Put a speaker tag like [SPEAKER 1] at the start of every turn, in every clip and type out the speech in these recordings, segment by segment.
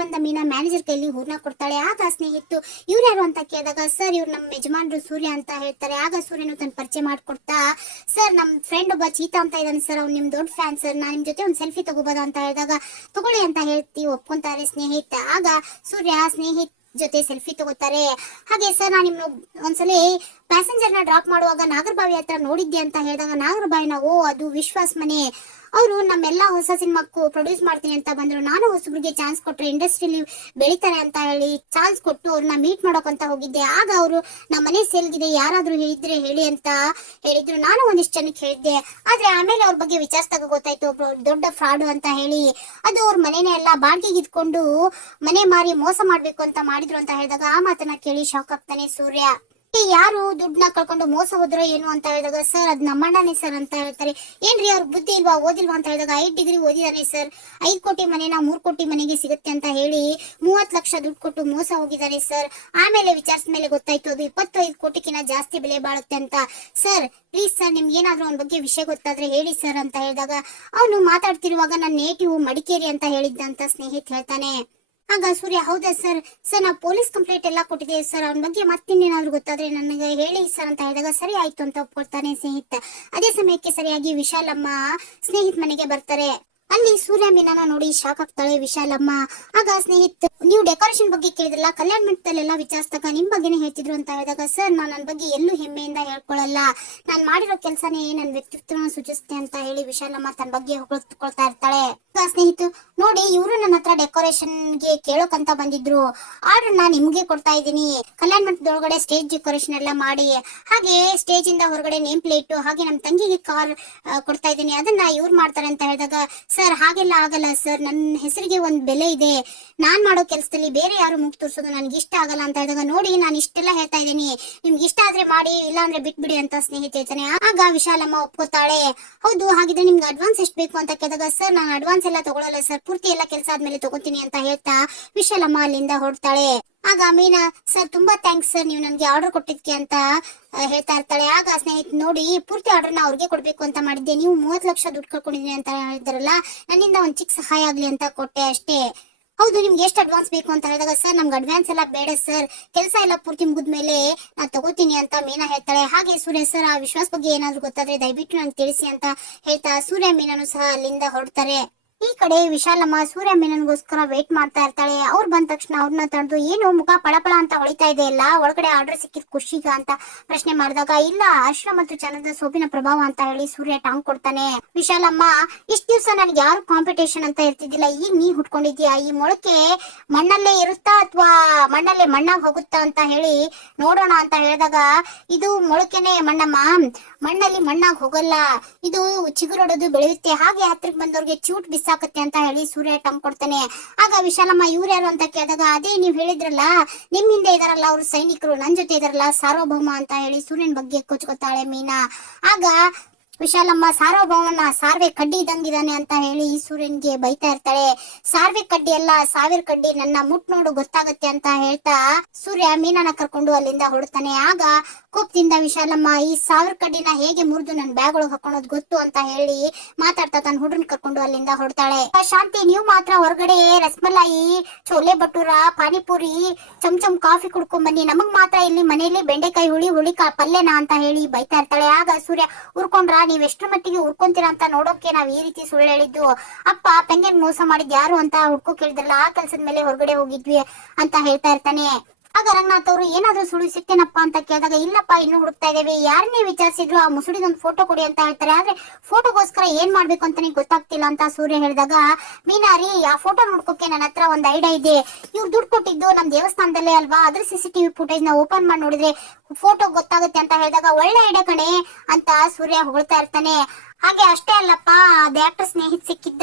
[SPEAKER 1] ಬಂದ ಮೀನಾ ಮ್ಯಾನೇಜರ್ ಕೈಲಿ ಹೂರ್ನ ಕೊಡ್ತಾಳೆ. ಆಗ ಸ್ನೇಹಿತು ಇವ್ರು ಯಾರು ಅಂತ ಕೇಳಿದಾಗ, ಸರ್, ಇವ್ರು ನಮ್ಮ ಯಜಮಾನ್ರು ಸೂರ್ಯ ಅಂತ ಹೇಳ್ತಾರೆ. ಆಗ ಸೂರ್ಯನು ತನ್ನ ಪರಿಚಯ ಮಾಡ್ಕೊಡ್ತಾ, ಸರ್ ನಮ್ಮ ಫ್ರೆಂಡ್ ಒಬ್ಬ ಚೀತಾ ಅಂತ ಇದ್ದಾನೆ ಸರ್. ಅವ್ನು ನಿಮ್ ದೊಡ್ಡ ಫ್ಯಾನ್ ಸರ್. ನಾನು ನಿಮ್ ಜೊತೆ ಒಂದು ಸೆಲ್ಫಿ ತಗೋಬೋದಾ ಅಂತ ಹೇಳಿದಾಗ, ತಗೊಳ್ಳಿ ಅಂತ ಹೇಳ್ತಿ, ಒಪ್ಕೊಂತಾರೆ ಸ್ನೇಹಿತ. ಆಗ ಸೂರ್ಯ ಸ್ನೇಹಿತ ಜೊತೆ ಸೆಲ್ಫಿ ತಗೋತಾರೆ. ಹಾಗೆ ಸರ್, ನಾನು ನಿಮ್ನ ಒಂದ್ಸಲಿ ಪ್ಯಾಸೆಂಜರ್ನ ಡ್ರಾಪ್ ಮಾಡುವಾಗ ನಾಗರಬಾವಿ ಹತ್ರ ನೋಡಿದ್ದೆ ಅಂತ ಹೇಳಿದಾಗ ನಾಗರಬಾವಿನ ಓ, ಅದು ವಿಶ್ವಾಸ್ ಮನೆ. ಅವರು ನಮ್ಮೆಲ್ಲ ಹೊಸ ಸಿನಿಮಾಕ್ಕೂ ಪ್ರೊಡ್ಯೂಸ್ ಮಾಡ್ತೀನಿ ಅಂತ ಬಂದ್ರು. ನಾನು ಹೊಸಬ್ರಿಗೆ ಚಾನ್ಸ್ ಕೊಟ್ರೆ ಇಂಡಸ್ಟ್ರಿಲಿ ಬೆಳಿತಾರೆ ಅಂತ ಹೇಳಿ ಚಾನ್ಸ್ ಕೊಟ್ಟು ಅವ್ರನ್ನ ಮೀಟ್ ಮಾಡೋಕಂತ ಹೋಗಿದ್ದೆ. ಆಗ ಅವರು ನಮ್ಮ ಮನೆ ಸೇಲ್ಗಿದೆ ಯಾರಾದ್ರೂ ಹೇಳಿದ್ರೆ ಹೇಳಿ ಅಂತ ಹೇಳಿದ್ರು. ನಾನು ಒಂದಿಷ್ಟು ಜನಕ್ಕೆ ಹೇಳಿದ್ದೆ. ಆದ್ರೆ ಆಮೇಲೆ ಅವ್ರ ಬಗ್ಗೆ ವಿಚಾರಿಸಿದಾಗ ಗೊತ್ತಾಯ್ತು, ಒಬ್ರು ದೊಡ್ಡ ಫ್ರಾಡ್ ಅಂತ ಹೇಳಿ. ಅದು ಅವ್ರ ಮನೆನೇ ಎಲ್ಲ ಬಾಡಿಗೆಗೆ ಇದ್ಕೊಂಡು ಮನೆ ಮಾರಿ ಮೋಸ ಮಾಡ್ಬೇಕು ಅಂತ ಮಾಡಿದ್ರು ಅಂತ ಹೇಳಿದಾಗ ಆ ಮಾತನ್ನ ಕೇಳಿ ಶಾಕ್ ಆಗ್ತಾನೆ ಸೂರ್ಯ. ಯಾರು ದುಡ್ಡನ್ನ ಕಳ್ಕೊಂಡು ಮೋಸ ಹೋದ್ರೋ ಏನು ಅಂತ ಹೇಳಿದಾಗ, ಸರ್, ಅದ್ ನಮ್ಮಣ್ಣನೇ ಸರ್ ಅಂತ ಹೇಳ್ತಾರೆ. ಏನ್ರಿ ಅವ್ರ ಬುದ್ಧಿ ಇಲ್ವಾ? ಓದಿಲ್ವಾ ಅಂತ ಹೇಳಿದಾಗ, ಐದ್ ಡಿಗ್ರಿ ಓದಿದಾನೆ ಸರ್. ಐದ್ ಕೋಟಿ ಮನೆನ ಮೂರ್ ಕೋಟಿ ಮನೆಗೆ ಸಿಗುತ್ತೆ ಅಂತ ಹೇಳಿ ಮೂವತ್ ಲಕ್ಷ ದುಡ್ಡು ಕೊಟ್ಟು ಮೋಸ ಹೋಗಿದ್ದಾರೆ ಸರ್. ಆಮೇಲೆ ವಿಚಾರಿಸಿದ ಮೇಲೆ ಗೊತ್ತಾಯ್ತು, ಅದು ಇಪ್ಪತ್ತೈದು ಕೋಟಿಕಿನ ಜಾಸ್ತಿ ಬೆಲೆ ಬಾಳುತ್ತೆ ಅಂತ. ಸರ್, ಪ್ಲೀಸ್ ಸರ್, ನಿಮ್ಗೆ ಏನಾದ್ರೂ ಅವ್ನ ಬಗ್ಗೆ ವಿಷಯ ಗೊತ್ತಾದ್ರೆ ಹೇಳಿ ಸರ್ ಅಂತ ಹೇಳಿದಾಗ, ಅವನು ಮಾತಾಡ್ತಿರುವಾಗ ನನ್ನ ನೇಟಿವ್ ಮಡಿಕೇರಿ ಅಂತ ಹೇಳಿದ್ದಂತ ಸ್ನೇಹಿತ್ ಹೇಳ್ತಾನೆ. ಆಗ ಸೂರ್ಯ, ಹೌದಾ ಸರ್ ಸರ್ ನಾವು ಪೊಲೀಸ್ ಕಂಪ್ಲೇಂಟ್ ಎಲ್ಲ ಕೊಟ್ಟಿದ್ದೇವೆ ಸರ್ ಅವನ ಬಗ್ಗೆ ಮತ್ತಿನ್ನೇನಾದ್ರೂ ಗೊತ್ತಾದ್ರೆ ನನಗೆ ಹೇಳಿ ಸರ್ ಅಂತ ಹೇಳಿದಾಗ ಸರಿ ಆಯ್ತು ಅಂತ ಒಪ್ಕೊಳ್ತಾನೆ ಸ್ನೇಹಿತ. ಅದೇ ಸಮಯಕ್ಕೆ ಸರಿಯಾಗಿ ವಿಶಾಲಮ್ಮ ಸ್ನೇಹಿತ ಮನೆಗೆ ಬರ್ತಾರೆ. ಅಲ್ಲಿ ಸೂರ್ಯ ಮೀನಾನ ನೋಡಿ ಶಾಕ್ ಆಗ್ತಾಳೆ ವಿಶಾಲಮ್ಮ ಆಗ ಸ್ನೇಹಿತ, ನೀವು ಡೆಕೋರೇಷನ್ ಬಗ್ಗೆ ಕೇಳಿದ್ರಲ್ಲ, ಕಲ್ಯಾಣ ಮಂಟಪದಲ್ಲೆಲ್ಲ ವಿಚಾರಿಸಿದಾಗ ನಿಮ್ ಬಗ್ಗೆನೇ ಹೇಳ್ತಿದ್ರು ಅಂತ ಹೇಳಿದಾಗ, ಸರ್, ನಾನು ನನ್ನ ಬಗ್ಗೆ ಎಲ್ಲೂ ಹೆಮ್ಮೆಯಿಂದ ಹೇಳ್ಕೊಳ್ಳಲ್ಲ ನಾನು ಮಾಡಿರೋ ಕೆಲಸನೇ ನನ್ನ ವ್ಯಕ್ತಿತ್ವನ ಸೂಚಿಸುತ್ತೆ ಅಂತ ಹೇಳಿ ವಿಶಾಲಮ್ಮ ತನ್ನ ಬಗ್ಗೆ ಹೊಗಳ್ಕೊಳ್ತಾ ಇರ್ತಾಳೆ. ಸ್ನೇಹಿತು, ನೋಡಿ, ಇವರು ನನ್ನ ಹತ್ರ ಡೆಕೋರೇಷನ್ಗೆ ಕೇಳೋಕಂತ ಬಂದಿದ್ರು. ಆರ್ಡರ್ ನಾನು ನಿಮ್ಗೆ ಕೊಡ್ತಾ ಇದ್ದೀನಿ. ಕಲ್ಯಾಣ ಮಂಟಪದೊಳಗಡೆ ಸ್ಟೇಜ್ ಡೆಕೋರೇಷನ್ ಎಲ್ಲ ಮಾಡಿ. ಹಾಗೆ ಸ್ಟೇಜ್ ಇಂದ ಹೊರಗಡೆ ನೇಮ್ ಪ್ಲೇಟ್ ಹಾಗೆ ನಮ್ಮ ತಂಗಿಗೆ ಕಾರ್ ಕೊಡ್ತಾ ಇದ್ದೀನಿ. ಅದನ್ನ ಇವ್ರು ಮಾಡ್ತಾರೆ ಅಂತ ಹೇಳಿದಾಗ ಸರ್, ಹಾಗೆಲ್ಲ ಆಗಲ್ಲ ಸರ್. ನನ್ನ ಹೆಸರಿಗೆ ಒಂದು ಬೆಲೆ ಇದೆ. ನಾನ್ ಮಾಡೋ ಕೆಲಸದಲ್ಲಿ ಬೇರೆ ಯಾರು ಮುಗ್ ತೋರಿಸೋದು ನನ್ಗೆ ಇಷ್ಟ ಆಗಲ್ಲ ಅಂತ ಹೇಳಿದಾಗ ನೋಡಿ, ನಾನು ಇಷ್ಟೆಲ್ಲ ಹೇಳ್ತಾ ಇದ್ದೀನಿ. ನಿಮ್ಗೆ ಇಷ್ಟ ಆದ್ರೆ ಮಾಡಿ ಇಲ್ಲ ಅಂದ್ರೆ ಬಿಟ್ಬಿಡಿ ಅಂತ ಸ್ನೇಹಿತ ಹೇಳ್ತಾನೆ. ಆಗ ವಿಶಾಲಮ್ಮ ಒಪ್ಕೋತಾಳೆ ಹೌದು, ಹಾಗಿದ್ರೆ ನಿಮ್ಗೆ ಅಡ್ವಾನ್ಸ್ ಎಷ್ಟು ಬೇಕು ಅಂತ ಕೇಳಿದಾಗ, ಸರ್, ನಾನು ಅಡ್ವಾನ್ಸ್ ಎಲ್ಲ ತಗೊಳಲ್ಲ ಸರ್. ಪೂರ್ತಿ ಎಲ್ಲ ಕೆಲಸ ಆದ್ಮೇಲೆ ತಗೋತೀನಿ ಅಂತ ಹೇಳ್ತಾ ವಿಶಾಲಮ್ಮ ಅಲ್ಲಿಂದ ಹೊರಡ್ತಾಳೆ. ಆಗ ಮೀನಾ ಸರ್, ತುಂಬಾ ಥ್ಯಾಂಕ್ಸ್ ಸರ್. ನೀವು ನನ್ಗೆ ಆರ್ಡರ್ ಕೊಟ್ಟಿದ್ಕೆ ಅಂತ ಹೇಳ್ತಾ ಇರ್ತಾಳೆ. ಆಗ ಸ್ನೇಹಿತ ನೋಡಿ, ಪೂರ್ತಿ ಆರ್ಡರ್ನ ಅವ್ರಿಗೆ ಕೊಡ್ಬೇಕು ಅಂತ ಮಾಡಿದ್ದೆ. ನೀವು ಮೂವತ್ ಲಕ್ಷ ದುಡ್ಡು ಕಳ್ಕೊಂಡಿದ್ದೀನಿ ಅಂತ ಹೇಳಿದ್ರಲ್ಲ, ನನ್ನಿಂದ ಒಂದು ಚಿಕ್ಕ ಸಹಾಯ ಆಗ್ಲಿ ಅಂತ ಕೊಟ್ಟೆ ಅಷ್ಟೇ. ಹೌದು, ನಿಮ್ಗೆ ಎಷ್ಟು ಅಡ್ವಾನ್ಸ್ ಬೇಕು ಅಂತ ಹೇಳಿದಾಗ, ಸರ್, ನಮ್ಗೆ ಅಡ್ವಾನ್ಸ್ ಎಲ್ಲ ಬೇಡ, ಸರ್. ಕೆಲಸ ಎಲ್ಲ ಪೂರ್ತಿ ಮುಗಿದ್ಮೇಲೆ ನಾನು ತಗೋತೀನಿ ಅಂತ ಮೀನಾ ಹೇಳ್ತಾಳೆ. ಹಾಗೆ ಸೂರ್ಯ, ಸರ್, ಆ ವಿಶ್ವಾಸ ಬಗ್ಗೆ ಏನಾದ್ರು ಗೊತ್ತಾದ್ರೆ ದಯವಿಟ್ಟು ನನಗೆ ತಿಳಿಸಿ ಅಂತ ಹೇಳ್ತಾ ಸೂರ್ಯ ಮೀನನು ಸಹ ಅಲ್ಲಿಂದ ಹೊರಡ್ತಾರೆ. ಈ ಕಡೆ ವಿಶಾಲಮ್ಮ ಸೂರ್ಯ ಮೀನನ್ಗೋಸ್ಕರ ವೇಟ್ ಮಾಡ್ತಾ ಇರ್ತಾಳೆ. ಅವ್ರು ಬಂದ ತಕ್ಷಣ ಅವ್ರನ್ನ ತಡೆದು ಏನು ಮುಖ ಪಳಪಳ ಅಂತ ಹೊಳಿತಾ ಇದೆ ಇಲ್ಲ ಒಳಗಡೆ ಆರ್ಡರ್ ಸಿಕ್ಕಿದ್ ಖುಷಿಗ ಅಂತ ಪ್ರಶ್ನೆ ಮಾಡಿದಾಗ, ಇಲ್ಲ ಅರ್ಶನ ಮತ್ತು ಚಂದ್ರದ ಸೋಪಿನ ಪ್ರಭಾವ ಅಂತ ಹೇಳಿ ಸೂರ್ಯ ಟಾಂಗ್ ಕೊಡ್ತಾನೆ. ವಿಶಾಲಮ್ಮ ಇಷ್ಟ ದಿವಸ ನನ್ಗೆ ಯಾರು ಕಾಂಪಿಟೇಷನ್ ಅಂತ ಇರ್ತಿದ್ದಿಲ್ಲ. ಈಗ ನೀ ಹುಟ್ಕೊಂಡಿದ್ಯಾ? ಈ ಮೊಳಕೆ ಮಣ್ಣಲ್ಲೇ ಇರುತ್ತಾ ಅಥವಾ ಮಣ್ಣಲ್ಲೇ ಮಣ್ಣಾಗ್ ಹೋಗುತ್ತಾ ಅಂತ ಹೇಳಿ ನೋಡೋಣ ಅಂತ ಹೇಳಿದಾಗ, ಇದು ಮೊಳಕೆನೆ ಮಣ್ಣಮ್ಮ. ಮಣ್ಣಲ್ಲಿ ಮಣ್ಣಾಗ್ ಹೋಗಲ್ಲ. ಇದು ಚಿಗುರೊಡೋದು ಬೆಳೆಯುತ್ತೆ. ಹಾಗೆ ಹತ್ರಕ್ಕೆ ಬಂದವ್ರಿಗೆ ಚೂಟ್ ಬಿಸಾಕತ್ತೆ ಅಂತ ಹೇಳಿ ಸೂರ್ಯ ಟಂಗ್ ಕೊಡ್ತಾನೆ. ಆಗ ವಿಶಾಲಮ್ಮ ಇವ್ರು ಯಾರು ಅಂತ ಕೇಳಿದಾಗ, ಅದೇ ನೀವ್ ಹೇಳಿದ್ರಲ್ಲ, ನಿಮ್ ಹಿಂದೆ ಇದಾರಲ್ಲ ಅವ್ರ ಸೈನಿಕರು, ನನ್ ಜೊತೆ ಇದಾರಲ್ಲ ಸಾರ್ವಭೌಮ ಅಂತ ಹೇಳಿ ಸೂರ್ಯನ ಬಗ್ಗೆ ಕೊಚ್ಕೊತಾಳೆ ಮೀನಾ. ಆಗ ವಿಶಾಲಮ್ಮ ಸಾರ್ವಭೌಮನ ಸಾರ್ವೆ ಕಡ್ಡಿ ಇದ್ದಂಗಿದಾನೆ ಅಂತ ಹೇಳಿ ಸೂರ್ಯನ್ಗೆ ಬೈತಾ ಇರ್ತಾಳೆ. ಸಾರ್ವೆ ಕಡ್ಡಿ ಅಲ್ಲ, ಸಾವಿರ ಕಡ್ಡಿ ನನ್ನ ಮುಟ್ ನೋಡು ಗೊತ್ತಾಗತ್ತೆ ಅಂತ ಹೇಳ್ತಾ ಸೂರ್ಯ ಮೀನನ ಕರ್ಕೊಂಡು ಅಲ್ಲಿಂದ ಹೊಡ್ತಾನೆ ಆಗ ಕೋಪದಿಂದ ವಿಶಾಲಮ್ಮ, ಈ ಸಾವಿರ ಕಡ್ಡಿನ ಹೇಗೆ ಮುರಿದು ನನ್ನ ಬ್ಯಾಗ್ ಒಳಗೆ ಹಾಕೊಳ್ಳೋದು ಗೊತ್ತು ಅಂತ ಹೇಳಿ ಮಾತಾಡ್ತಾ ತನ್ನ ಹುಡುಗನ್ ಕರ್ಕೊಂಡು ಅಲ್ಲಿಂದ ಹೊಡ್ತಾಳೆ ಶಾಂತಿ, ನೀವು ಮಾತ್ರ ಹೊರಗಡೆ ರಸ್ಮಲಾಯಿ ಚೋಲೆ ಭಟೂರ ಪಾನಿಪುರಿ, ಚಮ್ ಚಮ್ ಕಾಫಿ ಕುಡ್ಕೊಂಡ್ ಬನ್ನಿ. ನಮಗ್ ಮಾತ್ರ ಇಲ್ಲಿ ಮನೆಯಲ್ಲಿ ಬೆಂಡೆಕಾಯಿ ಹುಳಿ ಹುಳಿ ಕಾ ಪಲ್ಯನ ಅಂತ ಹೇಳಿ ಬೈತಾ ಇರ್ತಾಳೆ. ಆಗ ಸೂರ್ಯ ಉರ್ಕೊಂಡ್ರ ನೀವ್ ಎಷ್ಟ್ರ ಮಟ್ಟಿಗೆ ಉರ್ಕೊಂತೀರಾ ಅಂತ ನೋಡೋಕೆ ನಾವ್ ಈ ರೀತಿ ಸುಳ್ಳು ಹೇಳಿದ್ದು. ಅಪ್ಪ ಪೆಂಗನ್ ಮೋಸ ಮಾಡಿದ್ ಯಾರು? ಅಂತ ಹುಡ್ಕೋ ಕೇಳಿದ್ರಲ್ಲ, ಆ ಕೆಲ್ಸದ ಮೇಲೆ ಹೊರಗಡೆ ಹೋಗಿದ್ವಿ ಅಂತ ಹೇಳ್ತಾ ಇರ್ತಾನೆ. ಆಗ ರಂಗನಾಥ್ ಅವರು ಏನಾದ್ರೂ ಸುಳ್ಳು ಸಿಕ್ತೇನಪ್ಪ ಅಂತ ಕೇಳಿದಾಗ, ಇಲ್ಲಪ್ಪ, ಇನ್ನು ಹುಡುಕ್ತಾ ಇದ್ದೇವೆ. ಯಾರನ್ನೇ ವಿಚಾರಿಸಿದ್ರು ಆ ಮುಸುಡಿದೊಂದು ಫೋಟೋ ಕೊಡಿ ಅಂತ ಹೇಳ್ತಾರೆ. ಆದ್ರೆ ಫೋಟೋಗೋಸ್ಕರ ಏನ್ ಮಾಡ್ಬೇಕು ಅಂತಾನೆ ಗೊತ್ತಾಗ್ತಿಲ್ಲ ಅಂತ ಸೂರ್ಯ ಹೇಳಿದಾಗ, ಮೀನಾರಿ, ಆ ಫೋಟೋ ನೋಡ್ಕೋಕೆ ನನ್ನ ಹತ್ರ ಒಂದ್ ಐಡಿಯಾ ಇದೆ. ಇವ್ರು ದುಡ್ಡು ಕೊಟ್ಟಿದ್ದು ನಮ್ ದೇವಸ್ಥಾನದಲ್ಲೇ ಅಲ್ವಾ? ಅದ್ರ ಸಿ ಟಿವಿ ಫುಟೇಜ್ನ ಓಪನ್ ಮಾಡಿ ನೋಡಿದ್ರೆ ಫೋಟೋ ಗೊತ್ತಾಗುತ್ತೆ ಅಂತ ಹೇಳಿದಾಗ, ಒಳ್ಳೆ ಐಡಿಯಾ ಕಣೆ ಅಂತ ಸೂರ್ಯ ಹೊಗಳ್ತಾ ಇರ್ತಾನೆ. ಹಾಗೆ ಅಷ್ಟೇ ಅಲ್ಲಪ್ಪ ಡಾಕ್ಟರ್ ಸ್ನೇಹಿತ್ ಸಿಕ್ಕಿದ್ದ,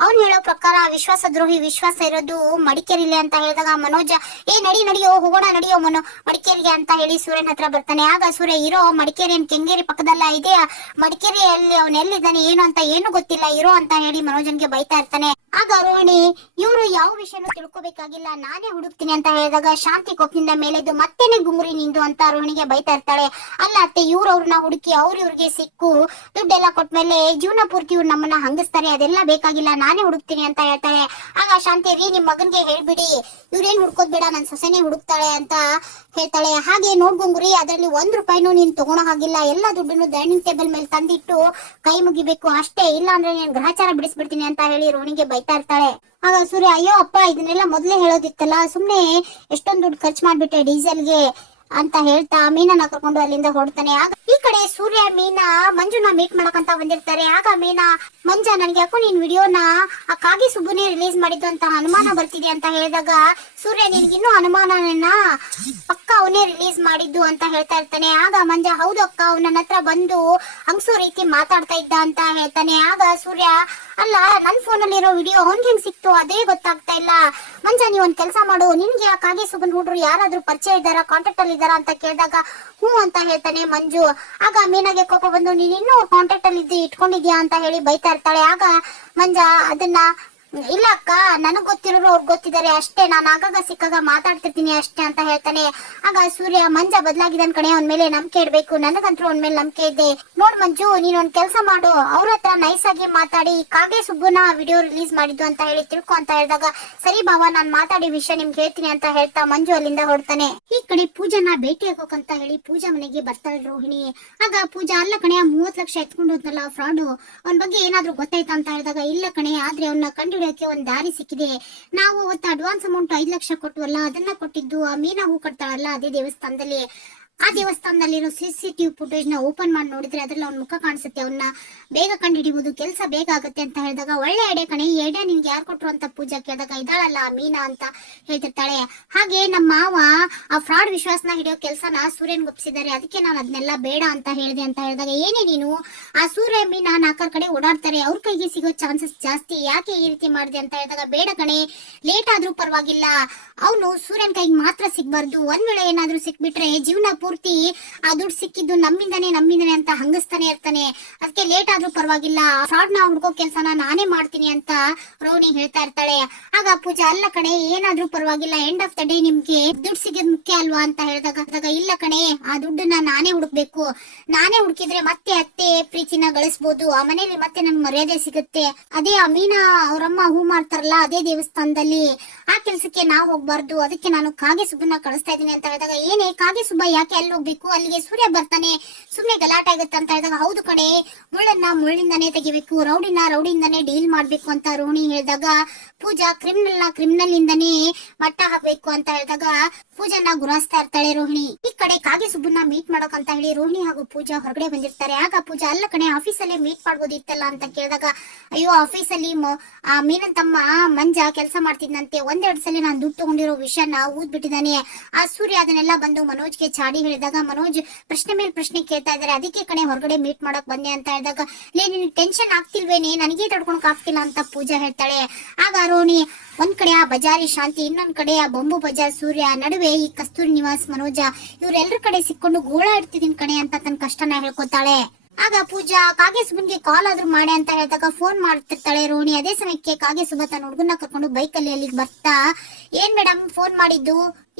[SPEAKER 1] ಅವ್ನು ಹೇಳೋ ಪ್ರಕಾರ ವಿಶ್ವಾಸ ದ್ರೋಹಿ ವಿಶ್ವಾಸ ಇರೋದು ಮಡಿಕೇರಿಲೆ ಅಂತ ಹೇಳಿದಾಗ ಮನೋಜ, ಏ, ನಡಿ, ನಡಿಯೋ, ಹೋಗೋಣ, ನಡಿಯೋ ಮನೋ, ಮಡಿಕೇರಿಗೆ ಅಂತ ಹೇಳಿ ಸೂರ್ಯನ ಹತ್ರ ಬರ್ತಾನೆ. ಆಗ ಸೂರ್ಯ, ಇರೋ, ಮಡಿಕೇರಿ ಕೆಂಗೇರಿ ಪಕ್ಕದಲ್ಲ ಇದೆಯಾ? ಮಡಿಕೇರಿಯಲ್ಲಿ ಅವನ್ ಎಲ್ಲಿದ್ದಾನೆ? ಏನು ಅಂತ ಏನು ಗೊತ್ತಿಲ್ಲ. ಇರೋ ಅಂತ ಹೇಳಿ ಮನೋಜನ್ಗೆ ಬೈತಾ ಇರ್ತಾನೆ. ಆಗ ರೋಹಿಣಿ ಇವರು ಯಾವ ವಿಷಯನೂ ತಿಳ್ಕೊಬೇಕಾಗಿಲ್ಲ. ನಾನೇ ಹುಡುಕ್ತೀನಿ ಅಂತ ಹೇಳಿದಾಗ ಶಾಂತಿ ಕೊಪ್ಪಿನಿಂದ ಮೇಲೆದ್ದು ಮತ್ತೆನೆ ಗುಂಗುರಿ ನಿಂದು ಅಂತ ರೋಹಿಣಿಗೆ ಬೈತಾ ಇರ್ತಾಳೆ. ಅಲ್ಲ ಅತ್ತೆ, ಇವ್ರು ಅವ್ರನ್ನ ಹುಡುಕಿ ಅವ್ರ ಇವ್ರಿಗೆ ಸಿಕ್ಕು, ದುಡ್ಡೆಲ್ಲ ಕೊಟ್ಮೇಲೆ ಜೀವನ ಪೂರ್ತಿ ಇವ್ರು ನಮ್ಮನ್ನ ಹಂಗಿಸ್ತಾರೆ, ಅದೆಲ್ಲ ಬೇಕಾಗಿಲ್ಲ, ನಾನೇ ಹುಡುಕ್ತೀನಿ ಅಂತ ಹೇಳ್ತಾಳೆ. ಆಗ ಶಾಂತಿ, ರೀ, ನಿಮ್ ಮಗನ್ಗೆ ಹೇಳ್ಬಿಡಿ. ಇವ್ರೇನ್ ಹುಡ್ಕೋದ್ ಬೇಡ, ನನ್ ಸೊಸೆನೆ ಹುಡುಕ್ತಾಳೆ ಅಂತ ಹೇಳ್ತಾಳೆ. ಹಾಗೆ ನೋಡ್ ಗುಂಗುರಿ, ಅದರಲ್ಲಿ ಒಂದ್ ರೂಪಾಯಿನೂ ನೀನ್ ತಗೊಳೋ ಹಾಗಿಲ್ಲ. ಎಲ್ಲ ದುಡ್ಡನ್ನು ಡೈನಿಂಗ್ ಟೇಬಲ್ ಮೇಲೆ ತಂದಿಟ್ಟು ಕೈ ಮುಗಿಬೇಕು. ಅಷ್ಟೇ, ಇಲ್ಲ ಅಂದ್ರೆ ಗ್ರಹಚಾರ ಬಿಡಿಸ್ಬಿಡ್ತೀನಿ ಅಂತ ಹೇಳಿ ರೋಣಿಗೆ ಬೈತಾ ಇರ್ತಾಳೆ. ಆಗ ಸೂರ್ಯ, ಅಯ್ಯೋ ಅಪ್ಪ, ಇದನ್ನೆಲ್ಲ ಮೊದ್ಲೇ ಹೇಳೋದಿತ್ತಲ್ಲ, ಸುಮ್ನೆ ಎಷ್ಟೊಂದ್ ದುಡ್ಡು ಖರ್ಚು ಮಾಡ್ಬಿಟ್ಟೆ ಡೀಸೆಲ್ಗೆ, ಅಂತ ಹೇಳ್ತಾ ಮೀನನ್ನ ಕರ್ಕೊಂಡು ಅಲ್ಲಿಂದ ಹೊಡ್ತಾನೆ ಆಗ ಈ ಕಡೆ ಸೂರ್ಯ, ಮೀನಾ, ಮಂಜುನ ಮೀಟ್ ಮಾಡಕಂತ ಬಂದಿರ್ತಾರೆ. ಆಗ ಮೀನಾ, ಮಂಜ, ನನ್ಗೆ ಯಾಕೋ ನೀನ್ ವಿಡಿಯೋನ ಆ ಕಾಗಿ ಸುಬ್ಬುನೇ ರಿಲೀಸ್ ಮಾಡಿದ್ದು ಅಂತ ಅನುಮಾನ ಬರ್ತಿದೆ, ಅಂತ ಹೇಳಿದಾಗ ಸೂರ್ಯ ನಿನ್ಗಿನ್ನೂ ಅನುಮಾನನ ಪಕ್ಕ ಅವನೇ ರಿಲೀಸ್ ಮಾಡಿದ್ದು ಅಂತ ಹೇಳ್ತಾ ಇರ್ತಾನೆ. ಆಗ ಮಂಜ, ಹೌದು ಅಕ್ಕ, ಅವ್ನು ನನ್ನ ಹತ್ರ ಬಂದು ಹಂಗಸು ರೀತಿ ಮಾತಾಡ್ತಾ ಇದ್ದ ಅಂತ ಹೇಳ್ತಾನೆ. ಆಗ ಸೂರ್ಯ, ಅಲ್ಲ, ನನ್ ಫೋನಲ್ಲಿರೋ ವಿಡಿಯೋ ಅವನ್ಗೆ ಹೆಂಗ್ ಸಿಕ್ತು? ಅದೇ ಗೊತ್ತಾಗ್ತಾ ಇಲ್ಲ. ಮಂಜ, ನೀವ್ ಒಂದ್ ಕೆಲಸ ಮಾಡು. ನಿನ್ಗೆ ಆ ಕಾಗೆ ಸುಬ್ಬನ್ ಹುಡ್ರು ಯಾರಾದ್ರೂ ಪರಿಚಯ ಇದ್ದಾರಾ ಕಾಂಟ್ಯಾಕ್ಟ್ ಅಲ್ಲಿ ಇದ್ದಾರಾ ಅಂತ ಕೇಳಿದಾಗ ಹ್ಞೂ ಅಂತ ಹೇಳ್ತಾನೆ ಮಂಜು. ಆಗ ಮೀನಾಗೆ ಕೋಪ ಬಂದು, ನೀನ್ ಇನ್ನೂ ಕಾಂಟ್ಯಾಕ್ಟ್ ಅಲ್ಲಿ ಇದ್ದು, ಇಟ್ಕೊಂಡಿದ್ಯಾ? ಅಂತ ಹೇಳಿ ಬೈತಾ ಇರ್ತಾಳೆ. ಆಗ ಮಂಜ ಅದನ್ನ ಇಲ್ಲ ಅಕ್ಕ, ನನಗ್ ಗೊತ್ತಿರೋರು ಅವ್ರು ಗೊತ್ತಿದ್ದಾರೆ ಅಷ್ಟೇ. ನಾನು ಆಗಾಗ ಸಿಕ್ಕಾಗ ಮಾತಾಡ್ತಿರ್ತೀನಿ ಅಷ್ಟೇ ಅಂತ ಹೇಳ್ತಾನೆ. ಆಗ ಸೂರ್ಯ, ಮಂಜ ಬದಲಾಗಿದ್ದಾನ ಕಣೆ, ಅವನ್ ಮೇಲೆ ನಂಬಿಕೆ ಇಡ್ಬೇಕು. ನನಗಂತೂ ಅವನ್ ಮೇಲೆ ನಂಬಿಕೆ ಇದೆ. ನೋಡ್ ಮಂಜು, ನೀನ್ ಒಂದ್ ಕೆಲಸ ಮಾಡು. ಅವ್ರ ಹತ್ರ ನೈಸ್ ಆಗಿ ಮಾತಾಡಿ. ಕಾಗೆ ಸುಬ್ಬುನ ವಿಡಿಯೋ ರಿಲೀಸ್ ಮಾಡಿದ್ದು ಅಂತ ಹೇಳಿ ತಿಳ್ಕೊ ಅಂತ ಹೇಳಿದಾಗ, ಸರಿ ಬಾವ ನಾನ್ ಮಾತಾಡಿ ವಿಷಯ ನಿಮ್ಗೆ ಹೇಳ್ತೀನಿ ಅಂತ ಹೇಳ್ತಾ ಮಂಜು ಅಲ್ಲಿಂದ ಹೊರಡ್ತಾನೆ. ಈ ಕಡೆ ಪೂಜಾನ ಭೇಟಿ ಆಗೋಕಂತ ಹೇಳಿ ಪೂಜಾ ಮನೆಗೆ ಬರ್ತಾಳ ರೋಹಿಣಿ. ಆಗ ಪೂಜಾ, ಅಲ್ಲ ಕಣೆ ಮೂವತ್ ಲಕ್ಷ ಎತ್ಕೊಂಡು ಹೋದ್ನಲ್ಲ ಫ್ರಾಡು ಅವನ ಬಗ್ಗೆ ಏನಾದ್ರೂ ಗೊತ್ತಾಯ್ತಾ? ಅಂತ ಹೇಳಿದಾಗ, ಇಲ್ಲ ಕಣೆ, ಆದ್ರೆ ಅವನ್ನ ಕಂಡುಹಿಡಿಯಕ್ಕೆ ಒಂದ್ ದಾರಿ ಸಿಕ್ಕಿದೆ. ನಾವು ಅವತ್ತು ಅಡ್ವಾನ್ಸ್ ಅಮೌಂಟ್ ಐದು ಲಕ್ಷ ಕೊಟ್ವಲ್ಲ, ಅದನ್ನ ಕೊಟ್ಟಿದ್ದು, ಆ ಮೀನಾ ಹೂ ಕಟ್ತಾಳಲ್ಲ ಅದೇ ದೇವಸ್ಥಾನದಲ್ಲಿ. ಆ ದೇವಸ್ಥಾನದಲ್ಲಿರೋ ಸಿ ಸಿ ಟಿವಿ ಫುಟೇಜ್ನ ಓಪನ್ ಮಾಡಿ ನೋಡಿದ್ರೆ ಅದ್ರಲ್ಲಿ ಅವ್ನ ಮುಖ ಕಾಣಿಸುತ್ತೆ. ಅವನ್ನ ಬೇಗ ಕಂಡುಹಿಡಿಬಹುದು ಕೆಲಸ ಬೇಗ ಆಗುತ್ತೆ ಅಂತ ಹೇಳಿದಾಗ ಒಳ್ಳೆ ಐಡಿಯಾ ಕಣೆ. ಈ ಐಡಿಯಾ ನಿನ್ಗೆ ಯಾರು ಕೊಟ್ರು ಅಂತ ಪೂಜಾ ಕೇಳಿದಾಗ ಇದಾಳಲ್ಲ ಮೀನಾ ಅಂತ ಹೇಳ್ತಿರ್ತಾಳೆ. ಹಾಗೆ ನಮ್ಮ ಮಾವ ಆ ಫ್ರಾಡ್ ವಿಶ್ವಾಸನ ಹಿಡಿಯೋ ಕೆಲಸನ ಸೂರ್ಯನ್ ಗುಪ್ಸಿದ್ದಾರೆ ಅದಕ್ಕೆ ನಾನು ಅದನ್ನೆಲ್ಲ ಬೇಡ ಅಂತ ಹೇಳಿದೆ ಅಂತ ಹೇಳಿದಾಗ, ಏನೇ ನೀನು, ಆ ಸೂರ್ಯ ಮೀನಾ ನಾಲ್ಕರ ಕಡೆ ಓಡಾಡ್ತಾರೆ. ಅವ್ರ ಕೈಗೆ ಸಿಗೋ ಚಾನ್ಸಸ್ ಜಾಸ್ತಿ. ಯಾಕೆ ಈ ರೀತಿ ಮಾಡಿದೆ ಅಂತ ಹೇಳಿದಾಗ, ಬೇಡ ಕಣೆ ಲೇಟ್ ಆದ್ರೂ ಪರವಾಗಿಲ್ಲ. ಅವನು ಸೂರ್ಯನ್ ಕೈಗೆ ಮಾತ್ರ ಸಿಗ್ಬಾರ್ದು. ಒಂದ್ ವೇಳೆ ಏನಾದ್ರೂ ಸಿಕ್ಬಿಟ್ರೆ ಜೀವನ ಪೂರ್ತಿ ಆ ದುಡ್ಡು ಸಿಕ್ಕಿದ್ದು ನಮ್ಮಿಂದನೇ ನಮ್ಮಿಂದನೇ ಅಂತ ಹಂಗಸ್ತಾನೆ ಇರ್ತಾನೆ. ಅದಕ್ಕೆ ಲೇಟ್ ಆದ್ರೂ ಪರವಾಗಿಲ್ಲ. ಫ್ರಾಡ್ನ ಹುಡ್ಕೋ ಕೆಲ್ಸನ ನಾನೇ ಮಾಡ್ತೀನಿ ಅಂತ ರೋಣಿ ಹೇಳ್ತಾ ಇರ್ತಾಳೆ. ಆಗ ಪೂಜಾ, ಅಲ್ಲ ಕಣೆ, ಏನಾದ್ರೂ ಪರವಾಗಿಲ್ಲ. ಎಂಡ್ ಆಫ್ ದ ಡೇ ನಿಮ್ಗೆ ದುಡ್ಡು ಸಿಗೋದ್ ಮುಖ್ಯ ಅಲ್ವಾ? ಅಂತ ಹೇಳಿದಾಗ ಇಲ್ಲ ಕಣೆ, ಆ ದುಡ್ಡನ್ನ ನಾನೇ ಹುಡುಕ್ಬೇಕು. ನಾನೇ ಹುಡುಕಿದ್ರೆ ಮತ್ತೆ ಅತ್ತೆ, ಪ್ರೀತಿನ ಗಳಿಸ್ಬೋದು. ಆ ಮನೇಲಿ ಮತ್ತೆ ನನ್ ಮರ್ಯಾದೆ ಸಿಗುತ್ತೆ. ಅದೇ ಆ ಅವರಮ್ಮ ಹೂ ಮಾಡ್ತಾರಲ್ಲ ಅದೇ ದೇವಸ್ಥಾನದಲ್ಲಿ. ಆ ಕೆಲ್ಸಕ್ಕೆ ನಾ ಹೋಗ್ಬಾರ್ದು. ಅದಕ್ಕೆ ನಾನು ಕಾಗೆ ಸುಬ್ಬನ್ನ ಕಳಿಸ್ತಾ ಇದೀನಿ ಅಂತ ಹೇಳಿದಾಗ, ಏನೇ, ಕಾಗೆ ಸುಬ್ಬ ಯಾಕೆ ಅಲ್ಲಿ ಹೋಗ್ಬೇಕು? ಅಲ್ಲಿಗೆ ಸೂರ್ಯ ಬರ್ತಾನೆ. ಸುಮ್ನೆ ಗಲಾಟೆ ಆಗುತ್ತೆ ಅಂತ ಹೇಳಿದಾಗ, ಹೌದು ಕಡೆ ಮುಳ್ಳನ್ನ ಮುಳ್ಳಿಂದಾನೇ ತೆಗಿಬೇಕು, ರೌಡಿನ ರೌಡಿಯಿಂದಾನೇ ಡೀಲ್ ಮಾಡ್ಬೇಕು ಅಂತ ರೋಣಿ ಹೇಳಿದಾಗ, ಪೂಜಾ ಕ್ರಿಮಿನಲ್ನ ಕ್ರಿಮಿನಲ್ ಇಂದಾನೇ ಮಟ್ಟ ಹಾಕ್ಬೇಕು ಅಂತ ಹೇಳಿದಾಗ, ಪೂಜಾನ ಗುರಾಸ್ತಾ ಇರ್ತಾಳೆ ರೋಹಿಣಿ. ಈ ಕಡೆ ಕಾಗೆ ಸುಬ್ಬನ್ನ ಮೀಟ್ ಮಾಡೋಕ್ ಅಂತ ಹೇಳಿ ರೋಹಿಣಿ ಹಾಗೂ ಪೂಜಾ ಹೊರಗಡೆ ಬಂದಿರ್ತಾರೆ. ಆಗ ಪೂಜಾ, ಅಲ್ಲ ಕಡೆ ಆಫೀಸ್ ಅಲ್ಲೇ ಮೀಟ್ ಮಾಡ್ಬೋದಿತ್ತಲ್ಲ? ಅಂತ ಕೇಳಿದಾಗ, ಅಯ್ಯೋ ಆಫೀಸ್ ಅಲ್ಲಿ ಮೀನನ್ ತಮ್ಮ ಮಂಜ ಕೆಲಸ ಮಾಡ್ತಿದ್ನಂತೆ. ಒಂದೆರಡು ಸಲ ನಾನು ದುಡ್ಡು ತಗೊಂಡಿರೋ ವಿಷಯನ ಊದ್ಬಿಟ್ಟಿದ್ದಾನೆ. ಆ ಸೂರ್ಯ ಅದನ್ನೆಲ್ಲ ಬಂದು ಮನೋಜ್ಗೆ ಚಾಡಿ ಹೇಳಿದಾಗ ಮನೋಜ್ ಪ್ರಶ್ನೆ ಮೇಲೆ ಪ್ರಶ್ನೆ ಕೇಳ್ತಾ ಇದಾರೆ ಅದಕ್ಕೆ ಕಣೆ ಹೊರಗಡೆ ಮೀಟ್ ಮಾಡಕ್ ಬಂದೆ ಅಂತ ಹೇಳಿದಾಗ, ಲೇ, ನಿನ್ ಟೆನ್ಷನ್ ಆಗ್ತಿಲ್ವೇನೆ? ನನಗೆ ತಡ್ಕೊಳಕ್ ಆಗ್ತಿಲ್ಲ ಅಂತ ಪೂಜಾ ಹೇಳ್ತಾಳೆ. ಆಗ ರೋಣಿ ಒಂದ್ ಕಡೆ ಆ ಬಜಾರಿ ಶಾಂತಿ, ಇನ್ನೊಂದ್ ಕಡೆ ಆ ಬೊಂಬು ಬಜಾರ್ ಸೂರ್ಯ, ನಡುವೆ ಈ ಕಸ್ತೂರಿ ನಿವಾಸ್ ಮನೋಜ, ಇವ್ರೆಲ್ರ ಕಡೆ ಸಿಕ್ಕೊಂಡು ಗೋಳಾಡ್ತಿದೀನಿ ಕಣೆ ಅಂತ ತನ್ನ ಕಷ್ಟನ ಹೇಳ್ಕೊತಾಳೆ. ಆಗ ಪೂಜಾ ಕಾಗೆ ಸುಬ್ಬನ್ಗೆ ಕಾಲ್ ಆದ್ರೂ ಮಾಡಿ ಅಂತ ಹೇಳ್ದಾಗ ಫೋನ್ ಮಾಡ್ತಿರ್ತಾಳೆ ರೋಣಿ. ಅದೇ ಸಮಯಕ್ಕೆ ಕಾಗೆ ಸುಬ ತನ್ನ ಹುಡುಗನ ಕರ್ಕೊಂಡು ಬೈಕ್ ಅಲ್ಲಿ ಅಲ್ಲಿಗೆ ಬರ್ತಾ, ಏನ್ ಮೇಡಮ್ ಫೋನ್ ಮಾಡಿದ್ದು?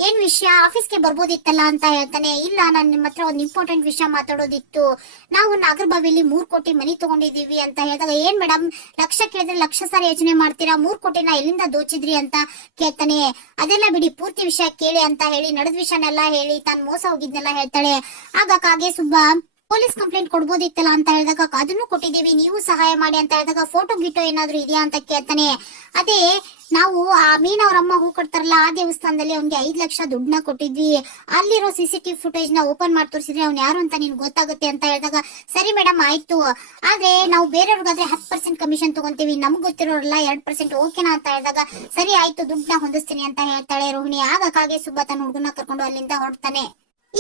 [SPEAKER 1] ಏನ್ ವಿಷಯ? ಆಫೀಸ್ಗೆ ಬರ್ಬೋದಿತ್ತಲ್ಲ ಅಂತ ಹೇಳ್ತಾನೆ, ಇಲ್ಲ, ನಾನು ನಿಮ್ಮ ಹತ್ರ ಒಂದು ಇಂಪಾರ್ಟೆಂಟ್ ವಿಷಯ ಮಾತಾಡೋದಿತ್ತು. ನಾವು ನಾಗರಬಾವಿಲಿ ಮೂರ್ ಕೋಟಿ ಮನಿ ತಗೊಂಡಿದೀವಿ ಅಂತ ಹೇಳಿದಾಗ, ಏನ್ ಮೇಡಮ್ ಲಕ್ಷ ಕೇಳಿದ್ರೆ ಲಕ್ಷ ಸಾರಿ ಯೋಚನೆ ಮಾಡ್ತೀರಾ? ಮೂರ್ ಕೋಟಿನ ಎಲ್ಲಿಂದ ದೋಚಿದ್ರಿ ಅಂತ ಕೇಳ್ತಾನೆ. ಅದೆಲ್ಲ ಬಿಡಿ, ಪೂರ್ತಿ ವಿಷಯ ಕೇಳಿ ಅಂತ ಹೇಳಿ, ನಡೆದ ವಿಷಯನೆಲ್ಲ ಹೇಳಿ, ತಾನು ಮೋಸ ಹೋಗಿದ್ನೆಲ್ಲ ಹೇಳ್ತಾಳೆ. ಆಗ ಕಾಗೆ ಸುಬ್ಬ ಪೊಲೀಸ್ ಕಂಪ್ಲೇಂಟ್ ಕೊಡ್ಬೋದಿತ್ತಲ್ಲ ಅಂತ ಹೇಳಿದಾಗ ಅದನ್ನು ಕೊಟ್ಟಿದ್ದೀವಿ, ನೀವು ಸಹಾಯ ಮಾಡಿ ಅಂತ ಹೇಳಿದಾಗ ಫೋಟೋ ಗಿಟೋ ಏನಾದ್ರು ಇದೆಯಾ ಅಂತ ಕೇಳ್ತಾನೆ. ಅದೇ ನಾವು ಆ ಮೀನ್ ಅವರಮ್ಮ ಹೂ ಕೊಡ್ತಾರಲ್ಲ ಆ ದೇವಸ್ಥಾನದಲ್ಲಿ ಅವ್ನಿಗೆ ಐದು ಲಕ್ಷ ದುಡ್ಡನ್ನ ಕೊಟ್ಟಿದ್ವಿ. ಅಲ್ಲಿರೋ ಸಿ ಸಿ ಟಿವಿ ಫುಟೇಜ್ನ ಓಪನ್ ಮಾಡಿ ತೋರಿಸಿದ್ರೆ ಅವ್ನು ಯಾರು ಅಂತ ನಿನ್ ಗೊತ್ತಾಗುತ್ತೆ ಅಂತ ಹೇಳಿದಾಗ, ಸರಿ ಮೇಡಮ್ ಆಯ್ತು. ಆದ್ರೆ ನಾವು ಬೇರೆಯವ್ರಿಗಾದ್ರೆ ಹತ್ತು ಪರ್ಸೆಂಟ್ ಕಮಿಷನ್ ತಗೊಂತೀವಿ, ನಮ್ಗೆ ಗೊತ್ತಿರೋರಲ್ಲ ಎರಡ್ ಪರ್ಸೆಂಟ್ ಓಕೆನಾ ಅಂತ ಹೇಳಿದಾಗ, ಸರಿ ಆಯ್ತು, ದುಡ್ಡನ್ನ ಹೊಂದಿಸ್ತೀನಿ ಅಂತ ಹೇಳ್ತಾಳೆ ರೋಹಿಣಿ. ಆಗ ಕಾಗೆ ಸುಬ್ಬ ತನ್ನ ಹುಡುಗನ ಕರ್ಕೊಂಡು ಅಲ್ಲಿಂದ ಹೊರಡ್ತಾನೆ.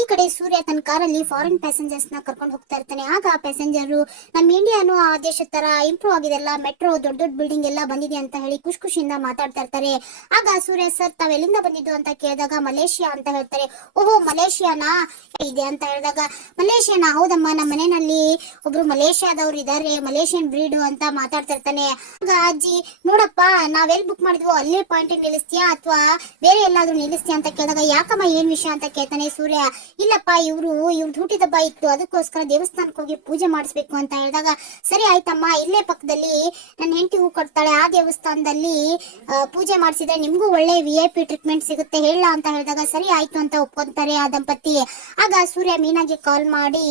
[SPEAKER 1] ಈ ಕಡೆ ಸೂರ್ಯ ತನ್ನ ಕಾರಲ್ಲಿ ಫಾರಿನ್ ಪ್ಯಾಸೆಂಜರ್ಸ್ನ ಕರ್ಕೊಂಡು ಹೋಗ್ತಾ ಇರ್ತಾನೆ. ಆಗ ಪ್ಯಾಸೆಂಜರ್ ನಮ್ಮ ಇಂಡಿಯಾನು ಆ ದೇಶದ ತರ ಇಂಪ್ರೂವ್ ಆಗಿದೆ ಆಗಿದೆಲ್ಲ ಮೆಟ್ರೋ ದೊಡ್ಡ ದೊಡ್ಡ ಬಿಲ್ಡಿಂಗ್ ಎಲ್ಲ ಬಂದಿದೆ ಅಂತ ಹೇಳಿ ಖುಷಿ ಖುಷಿಯಿಂದ ಮಾತಾಡ್ತಾ ಇರ್ತಾರೆ. ಆಗ ಸೂರ್ಯ, ಸರ್, ತಾವ್ ಎಲ್ಲಿಂದ ಬಂದಿದ್ದು? ಅಂತ ಕೇಳಿದಾಗ, ಮಲೇಷಿಯಾ ಅಂತ ಹೇಳ್ತಾರೆ. ಓಹೋ, ಮಲೇಷಿಯಾನಾ? ಇದೆ ಅಂತ ಹೇಳಿದಾಗ, ಮಲೇಷಿಯಾನಾ, ಹೌದಮ್ಮ, ನಮ್ಮ ಮನೆಯಲ್ಲಿ ಒಬ್ರು ಮಲೇಷಿಯಾದವ್ರು ಇದಾರೆ, ಮಲೇಷಿಯನ್ ಬ್ರೀಡ್ ಅಂತ ಮಾತಾಡ್ತಾ ಇರ್ತಾನೆ. ಆಗ ಅಜ್ಜಿ, ನೋಡಪ್ಪ ನಾವೆಲ್ಲಿ ಬುಕ್ ಮಾಡಿದ್ವೋ, ಅಲ್ಲೇ ಪಾಯಿಂಟ್ ನಿಲ್ಲಿಸ್ತೀಯಾ ಅಥವಾ ಬೇರೆ ಎಲ್ಲಾದ್ರೂ ನಿಲ್ಲಿಸ್ತೀಯಾ? ಅಂತ ಕೇಳಿದಾಗ, ಯಾಕಮ್ಮ, ಏನ್ ವಿಷಯ? ಅಂತ ಕೇಳ್ತಾನೆ ಸೂರ್ಯ. ಇಲ್ಲಪ್ಪ, ಇವ್ರು ಇವ್ರದ್ದು ಹುಟ್ಟಿದಬ್ಬ ಇತ್ತು, ಅದಕ್ಕೋಸ್ಕರ ದೇವಸ್ಥಾನಕ್ಕೆ ಹೋಗಿ ಪೂಜೆ ಮಾಡಿಸ್ಬೇಕು ಅಂತ ಹೇಳಿದಾಗ, ಸರಿ ಆಯ್ತಮ್ಮ, ಇಲ್ಲೇ ಪಕ್ಕದಲ್ಲಿ ನನ್ನ ಹೆಂಡತಿ ಹೂ ಕೊಡ್ತಾಳೆ, ಆ ದೇವಸ್ಥಾನದಲ್ಲಿ ಪೂಜೆ ಮಾಡಿಸಿದ್ರೆ ನಿಮಗೂ ಒಳ್ಳೆ ವಿ ಐ ಪಿ ಟ್ರೀಟ್ಮೆಂಟ್ ಸಿಗುತ್ತೆ, ಹೇಳ ಅಂತ ಹೇಳಿದಾಗ, ಸರಿ ಆಯ್ತು ಅಂತ ಒಪ್ಕೊಂತಾರೆ ಆ ದಂಪತಿ. ಆಗ ಸೂರ್ಯ ಮೀನಾಗೆ ಕಾಲ್ ಮಾಡಿ,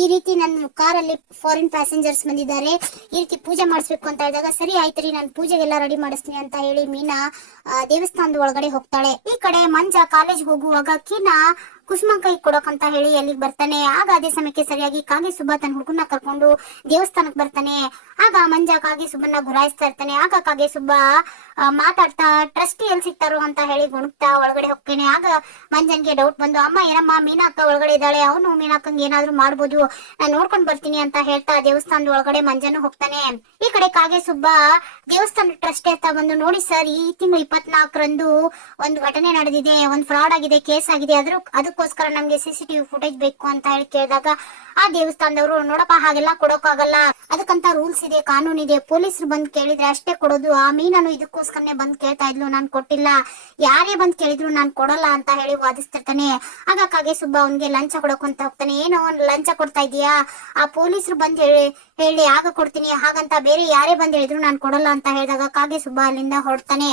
[SPEAKER 1] ಈ ರೀತಿ ನನ್ನ ಕಾರಲ್ಲಿ ಫಾರಿನ್ ಪ್ಯಾಸೆಂಜರ್ಸ್ ಬಂದಿದ್ದಾರೆ, ಈ ರೀತಿ ಪೂಜೆ ಮಾಡಿಸ್ಬೇಕು ಅಂತ ಹೇಳಿದಾಗ, ಸರಿ ಆಯ್ತು ರೀ, ನಾನು ಪೂಜೆಗೆಲ್ಲ ರೆಡಿ ಮಾಡಿಸ್ತೀನಿ ಅಂತ ಹೇಳಿ ಮೀನಾ ದೇವಸ್ಥಾನದ ಒಳಗಡೆ ಹೋಗ್ತಾಳೆ. ಈ ಕಡೆ ಮಂಜ ಕಾಲೇಜ್ ಹೋಗುವಾಗ ಕೀನಾ ಕುಸುಮ ಕೈ ಕೊಡೋಕಂತ ಹೇಳಿ ಅಲ್ಲಿಗೆ ಬರ್ತಾನೆ. ಆಗ ಅದೇ ಸಮಯಕ್ಕೆ ಸರಿಯಾಗಿ ಕಾಗೆ ಸುಬ್ಬ ತನ್ನ ಹುಡುಗನ ಕರ್ಕೊಂಡು ದೇವಸ್ಥಾನಕ್ಕೆ ಬರ್ತಾನೆ. ಆಗ ಮಂಜ ಕಾಗೆ ಸುಬ್ಬನ್ನ ಗುರಾಯಿಸ್ತಾ ಇರ್ತಾನೆ. ಆಗ ಕಾಗೆ ಸುಬ್ಬ ಮಾತಾಡ್ತಾ, ಟ್ರಸ್ಟಿ ಎಲ್ಲಿ ಸಿಗ್ತಾರೋ ಅಂತ ಹೇಳಿ ಗುಣಗ್ತಾ ಒಳಗಡೆ ಹೋಗ್ತೇನೆ. ಆಗ ಮಂಜನ್ಗೆ ಡೌಟ್ ಬಂದು, ಅಮ್ಮ, ಏನಮ್ಮ ಮೀನಾಕ ಒಳಗಡೆ ಇದ್ದಾಳೆ. ಅವನು ಮೀನಾಕಂಗ್ ಏನಾದ್ರು ಮಾಡ್ಬೋದು. ನಾನು ನೋಡ್ಕೊಂಡ್ ಬರ್ತೀನಿ ಅಂತ ಹೇಳ್ತಾ ದೇವಸ್ಥಾನದ ಒಳಗಡೆ ಮಂಜನು ಹೋಗ್ತಾನೆ. ಈ ಕಡೆ ಕಾಗೆ ಸುಬ್ಬ ದೇವಸ್ಥಾನ ಟ್ರಸ್ಟ್ ಅಂತ ಬಂದು ನೋಡಿ ಸರ್, ಈ ತಿಂಗಳು ಇಪ್ಪತ್ನಾಲ್ಕರಂದು ಒಂದು ಘಟನೆ ನಡೆದಿದೆ. ಒಂದು ಫ್ರಾಡ್ ಆಗಿದೆ, ಕೇಸ್ ಆಗಿದೆ. ಅದ್ರ ಅದಕ್ಕೋಸ್ಕರ ನಮ್ಗೆ ಸಿಸಿಟಿವಿ ಫುಟೇಜ್ ಬೇಕು ಅಂತ ಹೇಳಿ ಕೇಳಿದಾಗ, ಆ ದೇವಸ್ಥಾನದವರು, ನೋಡಪ್ಪ, ಹಾಗೆಲ್ಲ ಕೊಡೋಕ್ಕಾಗಲ್ಲ. ಅದಕ್ಕಂತ ರೂಲ್ಸ್ ಇದೆ, ಕಾನೂನು ಇದೆ. ಪೊಲೀಸರು ಬಂದ್ ಕೇಳಿದ್ರೆ ಅಷ್ಟೇ ಕೊಡೋದು. ಆ ಮೀನನ್ನು ಇದಕ್ಕೋಸ್ಕರನೇ ಬಂದ್ ಕೇಳ್ತಾ ಇದ್ಲು, ನಾನು ಕೊಟ್ಟಿಲ್ಲ. ಯಾರೇ ಬಂದ್ ಕೇಳಿದ್ರು ನಾನ್ ಕೊಡಲ್ಲ ಅಂತ ಹೇಳಿ ವಾದಿಸ್ತಿರ್ತಾನೆ. ಆಗ ಕಾಗೆ ಸುಬ್ಬ ಅವನ್ಗೆ ಲಂಚ ಕೊಡೋಕಂತ ಹೋಗ್ತಾನೆ. ಏನೋ ಅವ್ನ್ ಲಂಚ ಕೊಡ್ತಾ ಇದೀಯಾ ಆ ಪೊಲೀಸರು ಬಂದ್ ಹೇಳಿ ಹೇಳಿ, ಆಗ ಕೊಡ್ತೀನಿ. ಹಾಗಂತ ಬೇರೆ ಯಾರೇ ಬಂದ್ ಹೇಳಿದ್ರು ನಾನ್ ಕೊಡಲ್ಲ ಅಂತ ಹೇಳಿದಾಗ ಕಾಗೆ ಸುಬ್ಬ ಅಲ್ಲಿಂದ ಹೊರಡ್ತಾನೆ.